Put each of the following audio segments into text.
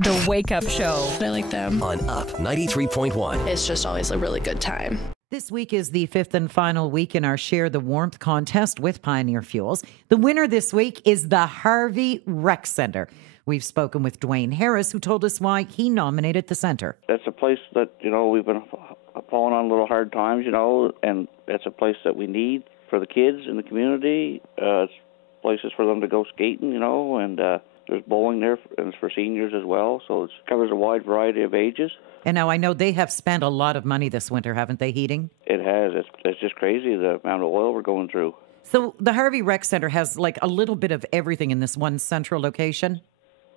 The Wake Up Show. I like them. On Up 93.1. It's just always a really good time. This week is the fifth and final week in our Share the Warmth contest with Pioneer Fuels. The winner this week is the Harvey Rec Centre. We've spoken with Duane Harris, who told us why he nominated the centre. It's a place that, we've been falling on little hard times, and it's a place that we need for the kids in the community. It's places for them to go skating, and there's bowling there, and it's for seniors as well, so it covers a wide variety of ages. And now I know they have spent a lot of money this winter, haven't they, heating? It has. It's just crazy the amount of oil we're going through. So the Harvey Rec Centre has like a little bit of everything in this one central location?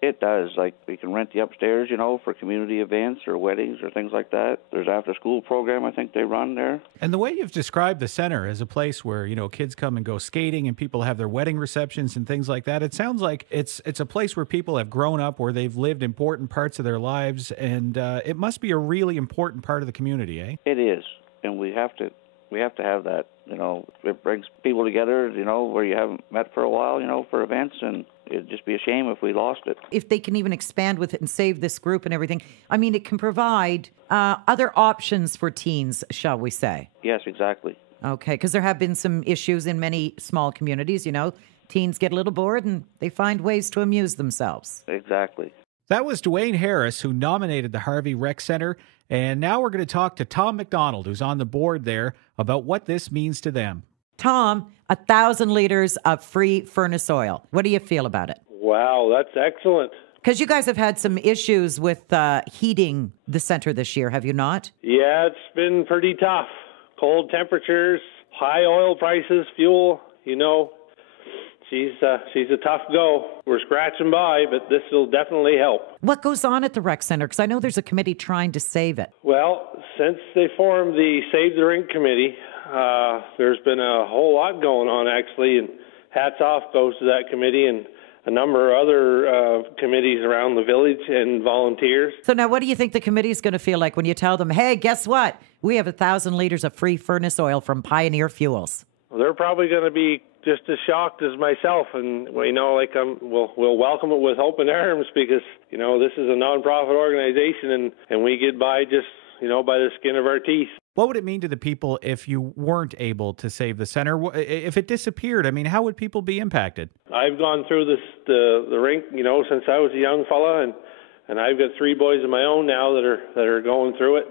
It does. Like, we can rent the upstairs, for community events or weddings or things like that. There's after-school program I think they run there. And the way you've described the center as a place where, kids come and go skating and people have their wedding receptions and things like that, it sounds like it's a place where people have grown up, where they've lived important parts of their lives, and it must be a really important part of the community, eh? It is, and we have to have that. It brings people together, where you haven't met for a while, for events, and it'd just be a shame if we lost it. If they can even expand with it and save this group and everything, I mean, it can provide other options for teens, shall we say? Yes, exactly. Okay, because there have been some issues in many small communities, Teens get a little bored and they find ways to amuse themselves. Exactly. That was Duane Harris, who nominated the Harvey Rec Centre. And now we're going to talk to Tom MacDonald, who's on the board there, about what this means to them. Tom, 1,000 litres of free furnace oil. What do you feel about it? Wow, that's excellent. Because you guys have had some issues with heating the centre this year, have you not? Yeah, it's been pretty tough. Cold temperatures, high oil prices, fuel, She's a tough go. We're scratching by, but this will definitely help. What goes on at the rec centre? Because I know there's a committee trying to save it. Well, since they formed the Save the Rink committee, there's been a whole lot going on, actually, and hats off goes to that committee and a number of other committees around the village and volunteers. So now what do you think the committee is going to feel like when you tell them, hey, guess what? We have 1,000 litres of free furnace oil from Pioneer Fuels? Well, they're probably going to be just as shocked as myself, and we'll welcome it with open arms because this is a nonprofit organization, and we get by just by the skin of our teeth. What would it mean to the people if you weren't able to save the center? If it disappeared, I mean, how would people be impacted? I've gone through the rink, since I was a young fella, and I've got 3 boys of my own now that are going through it,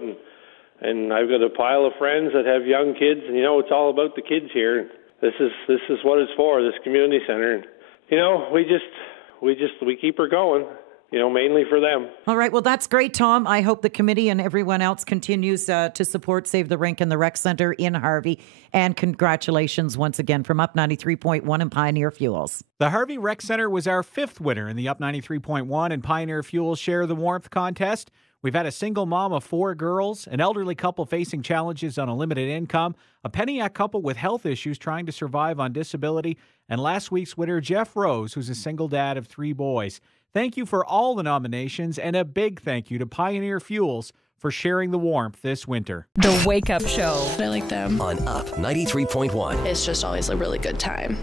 and I've got a pile of friends that have young kids, and it's all about the kids here. This is what it's for, this community center. And, we keep her going, mainly for them. All right. Well, that's great, Tom. I hope the committee and everyone else continues to support Save the Rink and the Rec Centre in Harvey. And congratulations once again from Up 93.1 and Pioneer Fuels. The Harvey Rec Centre was our 5th winner in the Up 93.1 and Pioneer Fuels Share the Warmth contest. We've had a single mom of 4 girls, an elderly couple facing challenges on a limited income, a Peniac couple with health issues trying to survive on disability, and last week's winner, Jeff Rose, who's a single dad of 3 boys. Thank you for all the nominations, and a big thank you to Pioneer Fuels for sharing the warmth this winter. The Wake Up Show. I like them. On Up 93.1. It's just always a really good time.